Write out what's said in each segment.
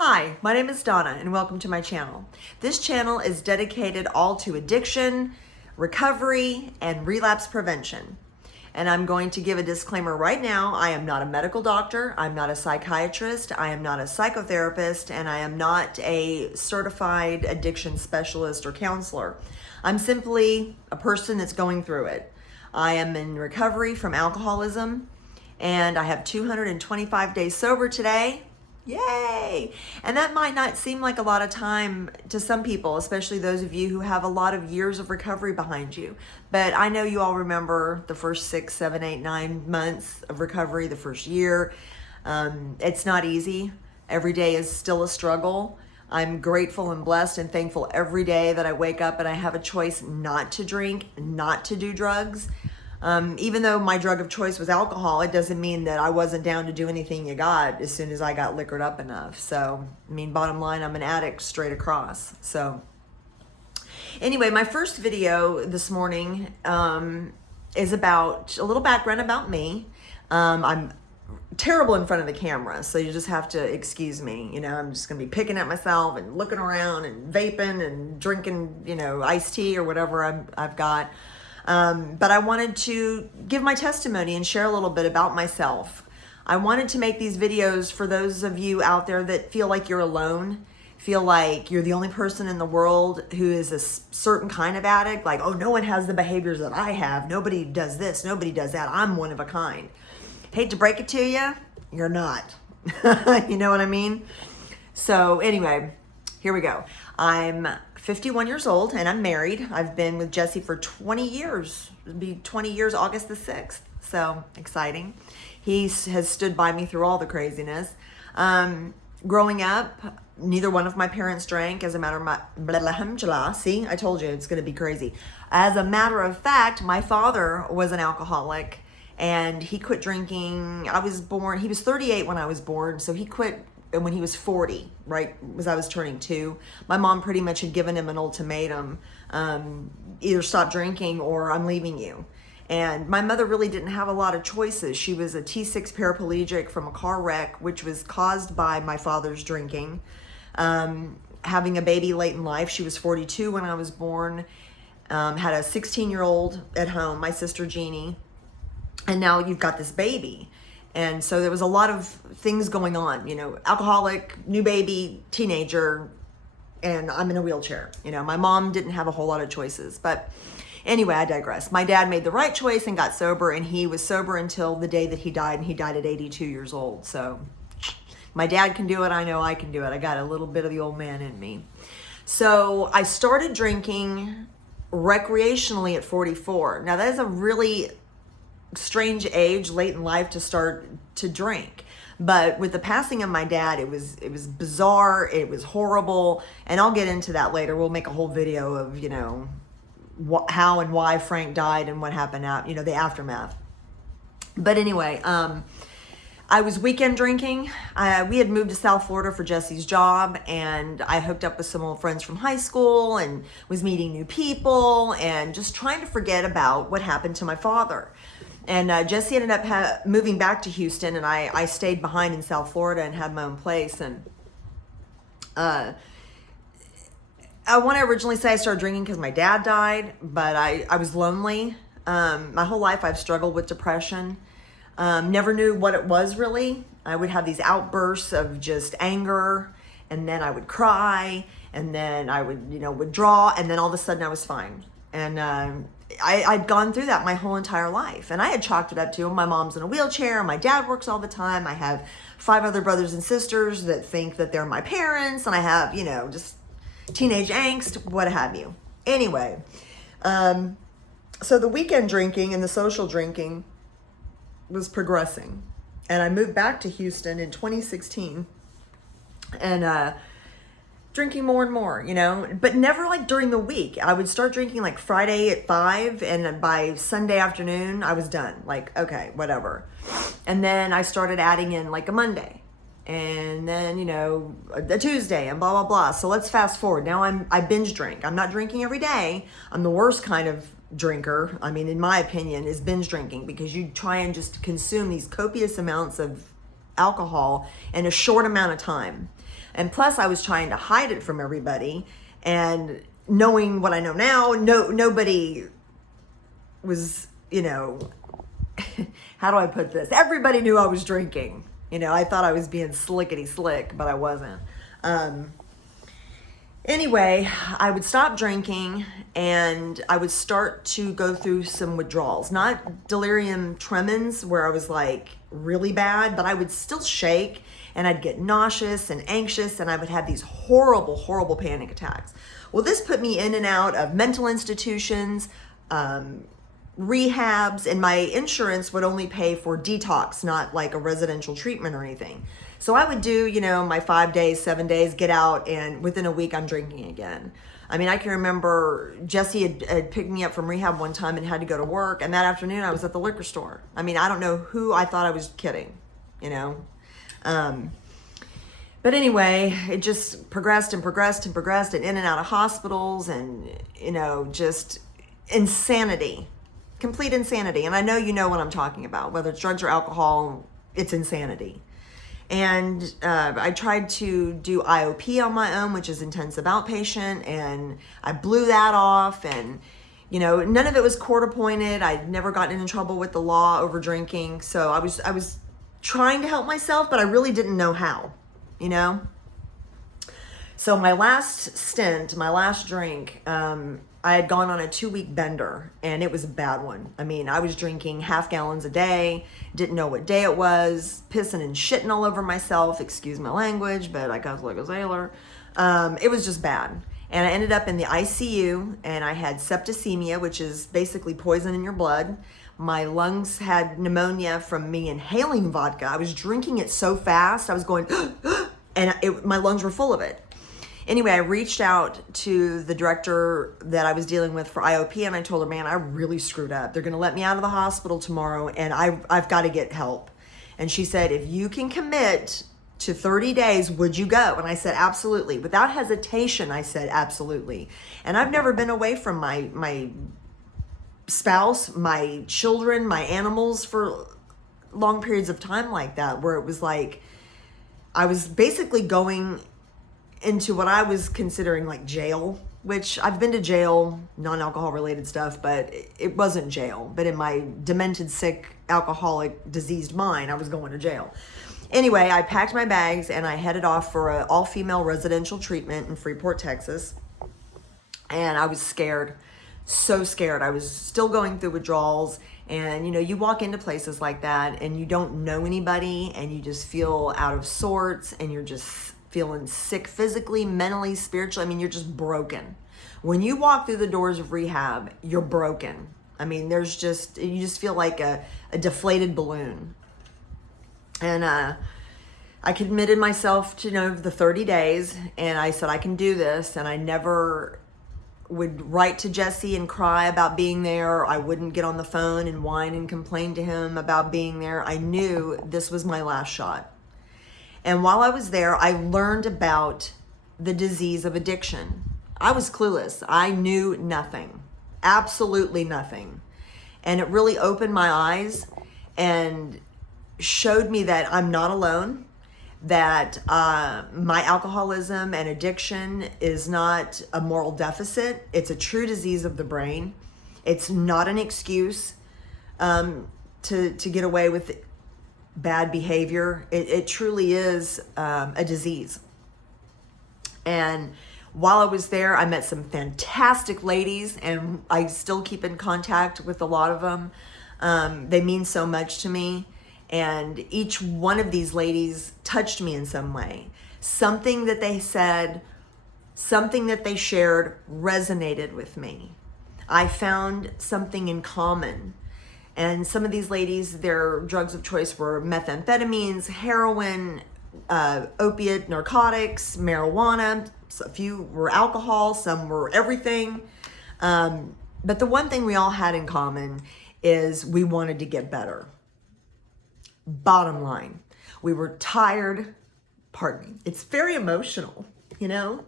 Hi, my name is Donna and welcome to my channel. This channel is dedicated all to addiction, recovery, and relapse prevention. And I'm going to give a disclaimer right now. I am not a medical doctor, I'm not a psychiatrist, I am not a psychotherapist, and I am not a certified addiction specialist or counselor. I'm simply a person that's going through it. I am in recovery from alcoholism and I have 225 days sober today. Yay! And that might not seem like a lot of time to some people, especially those of you who have a lot of years of recovery behind you. But I know you all remember the first 6, 7, 8, 9 months of recovery, the first year. It's not easy. Every day is still a struggle. I'm grateful and blessed and thankful every day that I wake up and I have a choice not to drink, not to do drugs. Even though my drug of choice was alcohol, it doesn't mean that I wasn't down to do anything you got as soon as I got liquored up enough. So, I mean, bottom line, I'm an addict straight across. So, anyway, my first video this morning is about a little background about me. I'm terrible in front of the camera, so you just have to excuse me. You know, I'm just gonna be picking at myself and looking around and vaping and drinking, you know, iced tea or whatever I've got. But I wanted to give my testimony and share a little bit about myself. I wanted to make these videos for those of you out there that feel like you're alone, feel like you're the only person in the world who is a certain kind of addict, like, oh, no one has the behaviors that I have. Nobody does this, nobody does that. I'm one of a kind. Hate to break it to you, you're not. You know what I mean? So anyway, here we go. I'm 51 years old and I'm married. I've been with Jesse for 20 years. It'll be 20 years August the 6th. So exciting. He has stood by me through all the craziness. Growing up, neither one of my parents drank. As a matter of see, I told you it's going to be crazy. As a matter of fact, my father was an alcoholic and he quit drinking. He was 38 when I was born, so he quit when he was 40, right as I was turning 2. My mom pretty much had given him an ultimatum, either stop drinking or I'm leaving you. And my mother really didn't have a lot of choices. She was a T6 paraplegic from a car wreck, which was caused by my father's drinking. Having a baby late in life, she was 42 when I was born, had a 16-year-old at home, my sister Jeannie, and now you've got this baby. And so there was a lot of things going on, you know, alcoholic, new baby, teenager, and I'm in a wheelchair. You know, my mom didn't have a whole lot of choices. But anyway, I digress. My dad made the right choice and got sober, and he was sober until the day that he died, and he died at 82 years old. So my dad can do it. I know I can do it. I got a little bit of the old man in me. So I started drinking recreationally at 44. Now, that is a really strange age late in life to start to drink, but with the passing of my dad, it was bizarre, it was horrible, and I'll get into that later. We'll make a whole video of, you know, how and why Frank died and what happened out, you know, the aftermath. But anyway, I was weekend drinking. We had moved to South Florida for Jesse's job, and I hooked up with some old friends from high school and was meeting new people and just trying to forget about what happened to my father. And Jesse ended up moving back to Houston, and I stayed behind in South Florida and had my own place. And I want to originally say I started drinking because my dad died, but I was lonely. My whole life I've struggled with depression. Never knew what it was really. I would have these outbursts of just anger, and then I would cry, and then I would, you know, withdraw, and then all of a sudden I was fine. And I'd gone through that my whole entire life, and I had chalked it up to my mom's in a wheelchair, my dad works all the time, I have 5 other brothers and sisters that think that they're my parents, and I have, you know, just teenage angst, what have you. Anyway, so the weekend drinking and the social drinking was progressing, and I moved back to Houston in 2016, and drinking more and more, you know, but never like during the week. I would start drinking like Friday at 5, and by Sunday afternoon I was done, like, okay, whatever. And then I started adding in like a Monday, and then, you know, a Tuesday, and blah blah blah. So let's fast forward. Now I binge drink. I'm not drinking every day. I'm the worst kind of drinker, I mean, in my opinion, is binge drinking, because you try and just consume these copious amounts of alcohol in a short amount of time. And plus I was trying to hide it from everybody, and knowing what I know now, nobody was, you know, how do I put this? Everybody knew I was drinking. You know, I thought I was being slickety slick, but I wasn't. Anyway, I would stop drinking and I would start to go through some withdrawals. Not delirium tremens where I was like really bad, but I would still shake and I'd get nauseous and anxious and I would have these horrible, horrible panic attacks. Well, this put me in and out of mental institutions, rehabs, and my insurance would only pay for detox, not like a residential treatment or anything. So I would do, you know, my 5 days, 7 days, get out, and within a week I'm drinking again. I mean, I can remember Jesse had picked me up from rehab one time and had to go to work, and that afternoon I was at the liquor store. I mean, I don't know who I thought I was kidding, you know. But anyway, it just progressed and progressed and progressed, and in and out of hospitals, and, you know, just insanity. Complete insanity. And I know you know what I'm talking about. Whether it's drugs or alcohol, it's insanity. And I tried to do IOP on my own, which is intensive outpatient, and I blew that off. And, you know, none of it was court appointed. I'd never gotten in trouble with the law over drinking. So I was trying to help myself, but I really didn't know how, you know? So my last stint, my last drink, I had gone on a 2-week bender, and it was a bad one. I mean, I was drinking half gallons a day, didn't know what day it was, pissing and shitting all over myself, excuse my language, but I got like a sailor. It was just bad. And I ended up in the ICU, and I had septicemia, which is basically poison in your blood. My lungs had pneumonia from me inhaling vodka. I was drinking it so fast, I was going, and my lungs were full of it. Anyway, I reached out to the director that I was dealing with for IOP, and I told her, man, I really screwed up. They're going to let me out of the hospital tomorrow, and I've got to get help. And she said, if you can commit to 30 days, would you go? And I said, absolutely. Without hesitation, I said, absolutely. And I've never been away from my spouse, my children, my animals for long periods of time like that, where it was like I was basically going into what I was considering like jail, which I've been to jail, non-alcohol related stuff, but it wasn't jail. But in my demented, sick, alcoholic, diseased mind, I was going to jail. Anyway, I packed my bags and I headed off for an all-female residential treatment in Freeport, Texas. And I was scared, so scared. I was still going through withdrawals. And, you know, you walk into places like that and you don't know anybody and you just feel out of sorts and you're just feeling sick physically, mentally, spiritually. I mean, you're just broken. When you walk through the doors of rehab, you're broken. I mean, you just feel like a deflated balloon. And I committed myself to, you know, the 30 days, and I said, I can do this. And I never would write to Jesse and cry about being there. I wouldn't get on the phone and whine and complain to him about being there. I knew this was my last shot. And while I was there, I learned about the disease of addiction. I was clueless. I knew nothing, absolutely nothing. And it really opened my eyes and showed me that I'm not alone, that my alcoholism and addiction is not a moral deficit. It's a true disease of the brain. It's not an excuse to get away with bad behavior. It truly is a disease. And while I was there, I met some fantastic ladies, and I still keep in contact with a lot of them. They mean so much to me, and each one of these ladies touched me in some way. Something that they said, something that they shared resonated with me. I found something in common. And some of these ladies, their drugs of choice were methamphetamines, heroin, opiate, narcotics, marijuana. A few were alcohol, some were everything. But the one thing we all had in common is we wanted to get better. Bottom line, we were tired. Pardon me. It's very emotional, you know?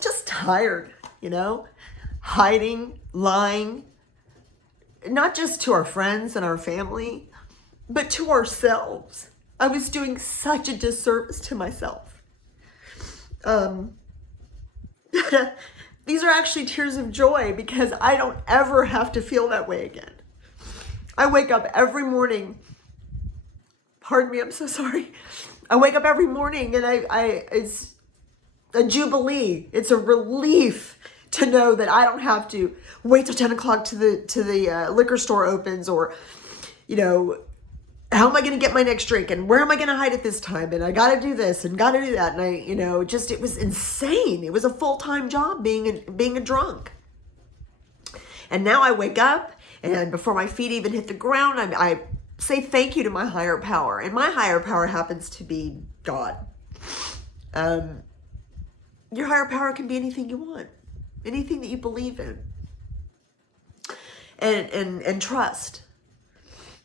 Just tired, you know? Hiding, lying, not just to our friends and our family, but to ourselves. I was doing such a disservice to myself. These are actually tears of joy because I don't ever have to feel that way again. I wake up every morning. Pardon me, I'm so sorry. I wake up every morning and it's a jubilee. It's a relief to know that I don't have to wait till 10 o'clock to the liquor store opens, or, you know, how am I going to get my next drink, and where am I going to hide it this time, and I got to do this and got to do that. And it was insane. It was a full-time job being a drunk. And now I wake up, and before my feet even hit the ground, I say thank you to my higher power. And my higher power happens to be God. Your higher power can be anything you want, anything that you believe in, and trust.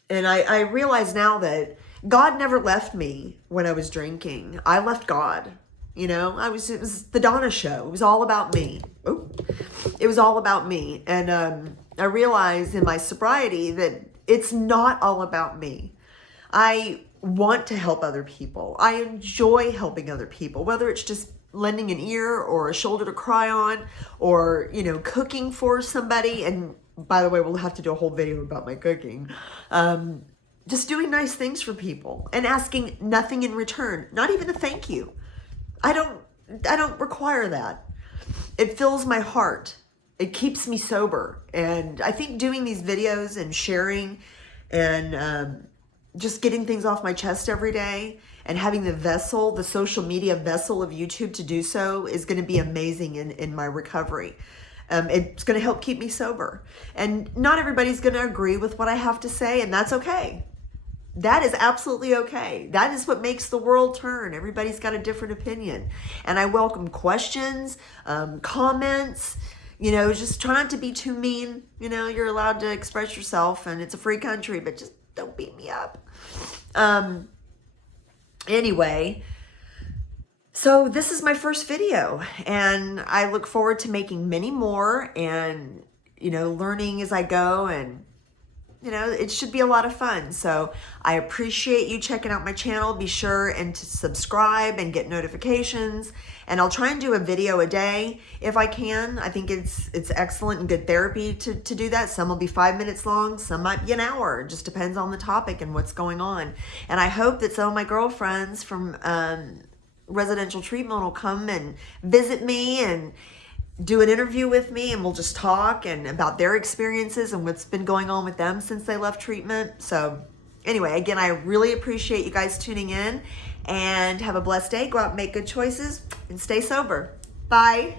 And I realize now that God never left me when I was drinking. I left God. You know, it was the Donna show. It was all about me. It was all about me. And I realized in my sobriety that it's not all about me. I want to help other people. I enjoy helping other people, whether it's just lending an ear or a shoulder to cry on, or, you know, cooking for somebody. And by the way, we'll have to do a whole video about my cooking. Just doing nice things for people and asking nothing in return, not even a thank you. I don't require that. It fills my heart. It keeps me sober. And I think doing these videos and sharing and just getting things off my chest every day and having the vessel, the social media vessel of YouTube to do so, is going to be amazing in my recovery. It's going to help keep me sober. And not everybody's going to agree with what I have to say, and that's okay. That is absolutely okay. That is what makes the world turn. Everybody's got a different opinion. And I welcome questions, comments. You know, just try not to be too mean. You know, you're allowed to express yourself, and it's a free country, but just don't beat me up. Anyway, so this is my first video, and I look forward to making many more and, you know, learning as I go, and, you know, it should be a lot of fun. So I appreciate you checking out my channel. Be sure and to subscribe and get notifications. And I'll try and do a video a day if I can. I think it's excellent and good therapy to do that. Some will be 5 minutes long. Some might be an hour. It just depends on the topic and what's going on. And I hope that some of my girlfriends from residential treatment will come and visit me and do an interview with me, and we'll just talk and about their experiences and what's been going on with them since they left treatment. So anyway, again, I really appreciate you guys tuning in, and have a blessed day. Go out and make good choices and stay sober. Bye.